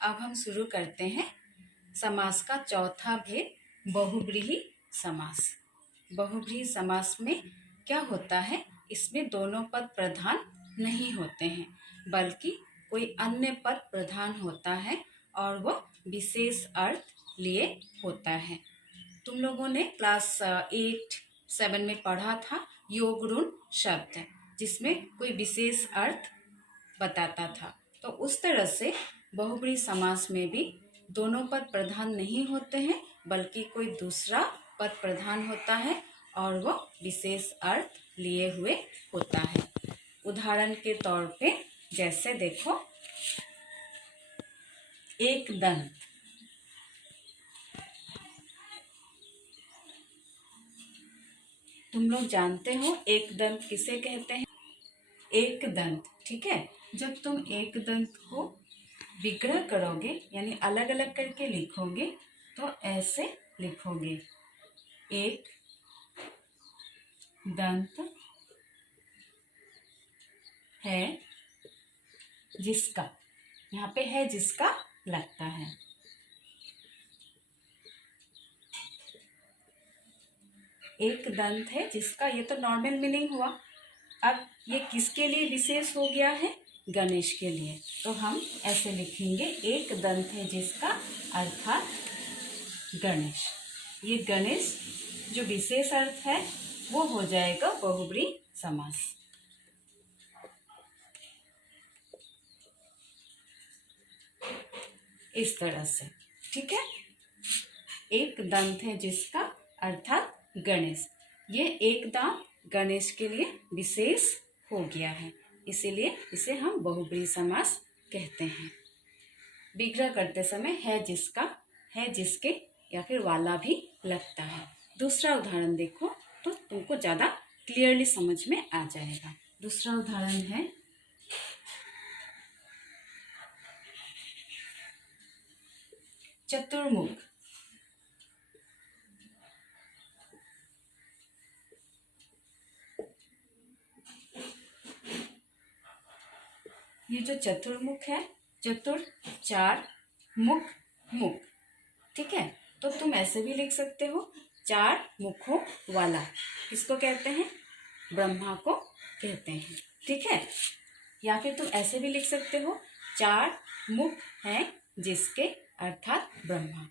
अब हम शुरू करते हैं समास का चौथा भेद, बहुव्रीहि समास। बहुव्रीहि समास में क्या होता है, इसमें दोनों पद प्रधान नहीं होते हैं, बल्कि कोई अन्य पद प्रधान होता है और वह विशेष अर्थ लिए होता है। तुम लोगों ने क्लास 8-7 में पढ़ा था योग ऋण शब्द, जिसमें कोई विशेष अर्थ बताता था। तो उस तरह से बहुव्रीहि समास में भी दोनों पद प्रधान नहीं होते हैं, बल्कि कोई दूसरा पद प्रधान होता है और वह विशेष अर्थ लिए हुए होता है। उदाहरण के तौर पे जैसे देखो, एक दंत। तुम लोग जानते हो एक दंत किसे कहते हैं? एक दंत, ठीक है। जब तुम एक दंत को विग्रह करोगे यानी अलग अलग करके लिखोगे तो ऐसे लिखोगे, एक दंत है जिसका, यहाँ पे है जिसका लगता है। एक दंत है जिसका, ये तो नॉर्मल मीनिंग हुआ। अब ये किसके लिए विशेष हो गया है? गणेश के लिए। तो हम ऐसे लिखेंगे, एक दंत है जिसका अर्थात गणेश। ये गणेश जो विशेष अर्थ है वो हो जाएगा बहुव्रीहि समास। इस तरह से, ठीक है। एक दंत है जिसका अर्थात गणेश, ये एक दांत गणेश के लिए विशेष हो गया है, इसीलिए इसे हम बहुव्रीहि समास कहते हैं। विग्रह करते समय है जिसका, है जिसके या फिर वाला भी लगता है। दूसरा उदाहरण देखो तो तुमको ज्यादा क्लियरली समझ में आ जाएगा। दूसरा उदाहरण है, चतुर्मुख। ये जो चतुर्मुख है, चतुर चार, मुख मुख, ठीक है। तो तुम ऐसे भी लिख सकते हो, चार मुखों वाला। किसको कहते हैं? ब्रह्मा को कहते हैं, ठीक है। या फिर तुम ऐसे भी लिख सकते हो, चार मुख हैं जिसके अर्थात ब्रह्मा।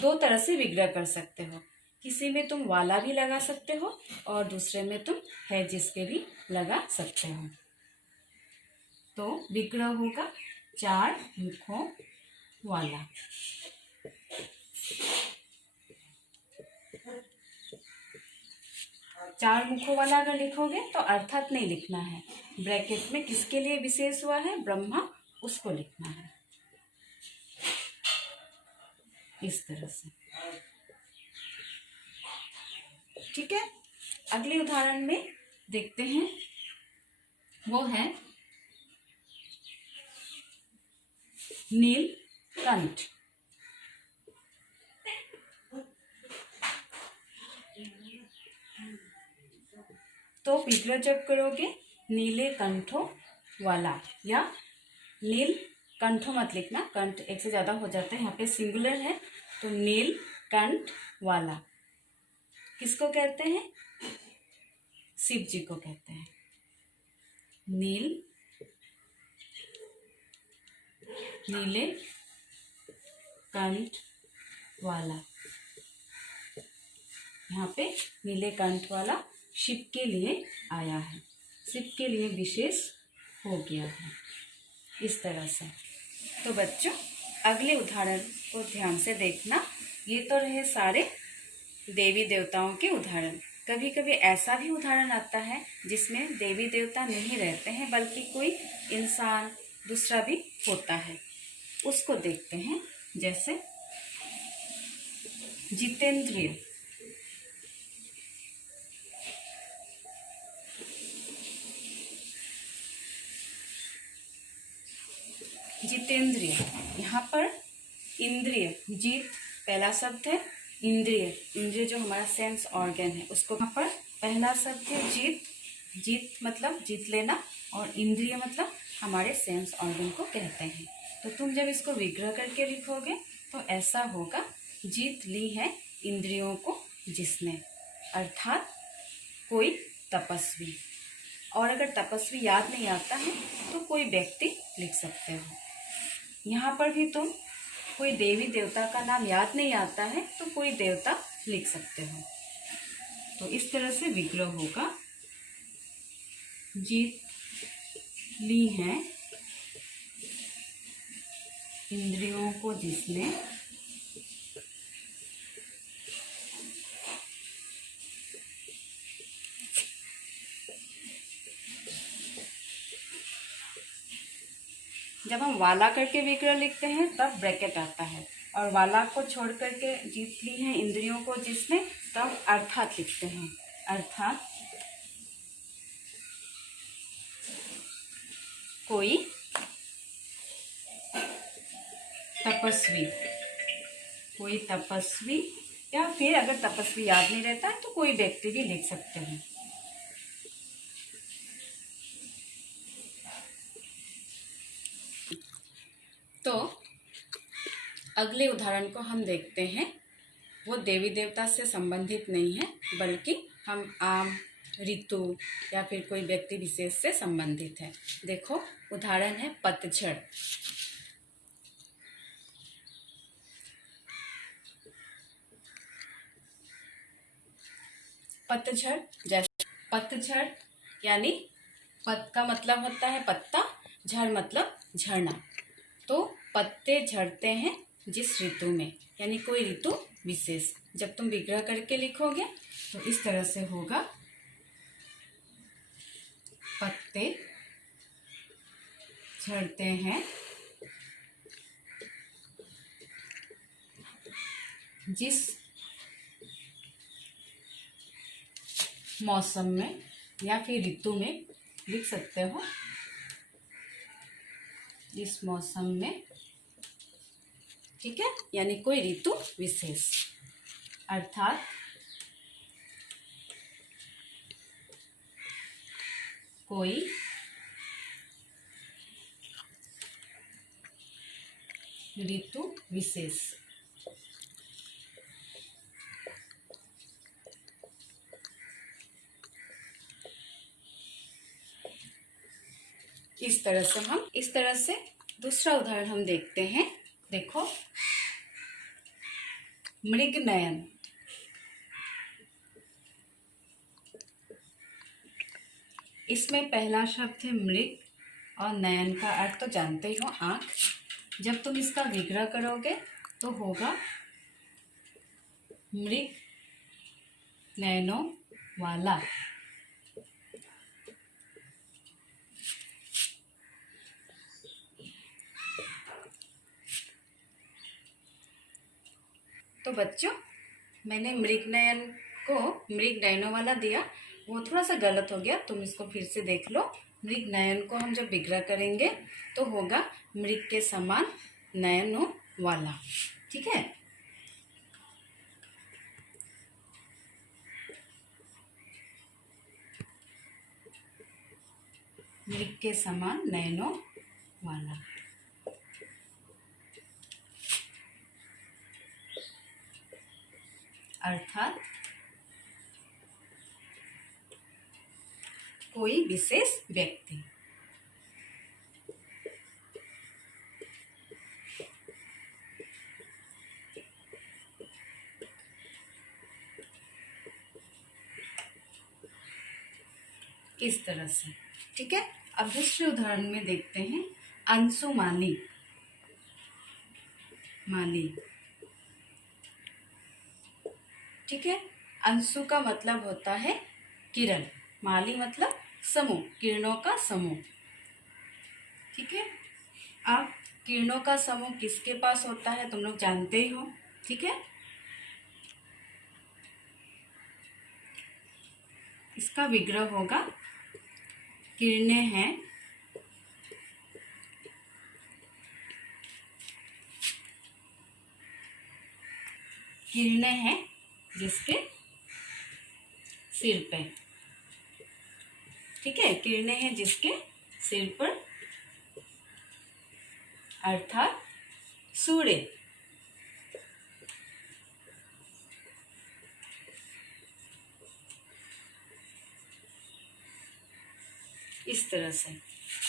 दो तरह से विग्रह कर सकते हो, किसी में तुम वाला भी लगा सकते हो और दूसरे में तुम है जिसके भी लगा सकते हो। तो विग्रह होगा चार मुखों वाला। चार मुखों वाला अगर लिखोगे तो अर्थात नहीं लिखना है, ब्रैकेट में किसके लिए विशेष हुआ है? ब्रह्मा, उसको लिखना है इस तरह से, ठीक है। अगले उदाहरण में देखते हैं, वो है नीलकंठ। तो विग्रह जब करोगे नीले कंठों वाला, या नील कंठों मत लिखना, कंठ एक से ज्यादा हो जाता है, यहाँ पे सिंगुलर है। तो नील कंठ वाला किसको कहते हैं? शिव जी को कहते हैं। नीले कंठ वाला, यहाँ पे नीले कंठ वाला शिव के लिए आया है, शिव के लिए विशेष हो गया है इस तरह से। तो बच्चों अगले उदाहरण को ध्यान से देखना। ये तो रहे सारे देवी देवताओं के उदाहरण। कभी कभी ऐसा भी उदाहरण आता है जिसमें देवी देवता नहीं रहते हैं, बल्कि कोई इंसान दूसरा भी होता है, उसको देखते हैं। जैसे जितेंद्रिय। जितेंद्रिय, यहाँ पर इंद्रिय, जीत पहला शब्द है, इंद्रिय, इंद्रिय जो हमारा सेंस ऑर्गन है उसको, यहाँ पर पहला शब्द है जीत, जीत मतलब जीत लेना, और इंद्रिय मतलब हमारे सेंस ऑर्गन को कहते हैं। तो तुम जब इसको विग्रह करके लिखोगे तो ऐसा होगा, जीत ली है इंद्रियों को जिसने, अर्थात कोई तपस्वी। और अगर तपस्वी याद नहीं आता है तो कोई व्यक्ति लिख सकते हो। यहाँ पर भी तुम कोई देवी देवता का नाम याद नहीं आता है तो कोई देवता लिख सकते हो। तो इस तरह से विग्रह होगा, जीत ली है इंद्रियों को जिसने, जब हम वाला करके विग्रह लिखते हैं तब ब्रैकेट आता है, और वाला को छोड़ करके जीत ली है इंद्रियों को जिसने तब अर्थात लिखते हैं, अर्थात कोई तपस्वी, कोई तपस्वी, या फिर अगर तपस्वी याद नहीं रहता है तो कोई व्यक्ति भी लिख सकते हैं। तो अगले उदाहरण को हम देखते हैं। वो देवी देवता से संबंधित नहीं है, बल्कि हम आम, ऋतु या फिर कोई व्यक्ति विशेष से संबंधित है। देखो उदाहरण है पतझड़। पतझड़, जैसे पतझड़ यानी पत का मतलब होता है पत्ता, झड़ मतलब झरना। तो पत्ते झड़ते हैं जिस ऋतु में, यानी कोई ऋतु विशेष। जब तुम विग्रह करके लिखोगे तो इस तरह से होगा, पत्ते झड़ते हैं जिस मौसम में, या फिर ऋतु में लिख सकते हो, इस मौसम में, ठीक है, यानी कोई ऋतु विशेष, अर्थात कोई ऋतु विशेष। इस तरह से दूसरा उदाहरण हम देखते हैं। देखो मृगनयन। इसमें पहला शब्द है मृग, और नयन का अर्थ तो जानते ही हो, आंख। जब तुम इसका विग्रह करोगे तो होगा मृग नयनों वाला। तो बच्चों, मैंने मृगनयन को मृग नयनों वाला दिया, वो थोड़ा सा गलत हो गया, तुम इसको फिर से देख लो। मृगनयन को हम जब विग्रह करेंगे तो होगा मृग के समान नयनों वाला, ठीक है। मृग के समान नयनों वाला, अर्थात कोई विशेष व्यक्ति। इस तरह से, ठीक है। अब दूसरे उदाहरण में देखते हैं, अंशु माली। माली, ठीक है। अंशु का मतलब होता है किरण, माली मतलब समूह, किरणों का समूह, ठीक है। अब किरणों का समूह किसके पास होता है तुम लोग जानते ही हो, ठीक है। इसका विग्रह होगा, किरणें हैं जिसके सिर पे, ठीक है। किरणें हैं जिसके सिर पर अर्थात सूर्य। इस तरह से।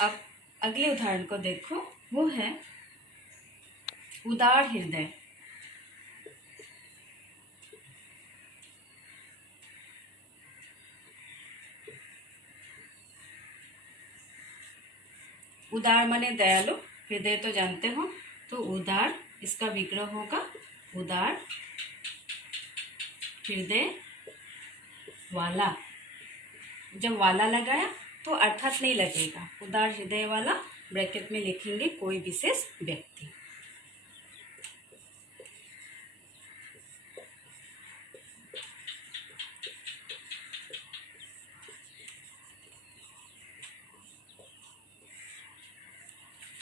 अब अगले उदाहरण को देखो, वो है उदार हृदय। उदार माने दयालु, हृदय तो जानते हो, तो उदार इसका विग्रह होगा उदार हृदय वाला। जब वाला लगाया तो अर्थात नहीं लगेगा, उदार हृदय वाला ब्रैकेट में लिखेंगे कोई विशेष व्यक्ति।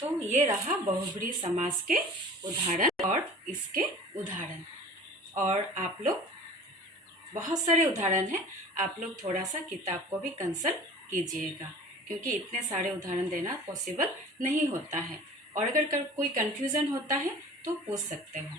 तो ये रहा बहुब्रीहि समास के उदाहरण और इसके उदाहरण। और आप लोग बहुत सारे उदाहरण हैं, आप लोग थोड़ा सा किताब को भी कंसल्ट कीजिएगा, क्योंकि इतने सारे उदाहरण देना पॉसिबल नहीं होता है। और अगर कोई कंफ्यूजन होता है तो पूछ सकते हो।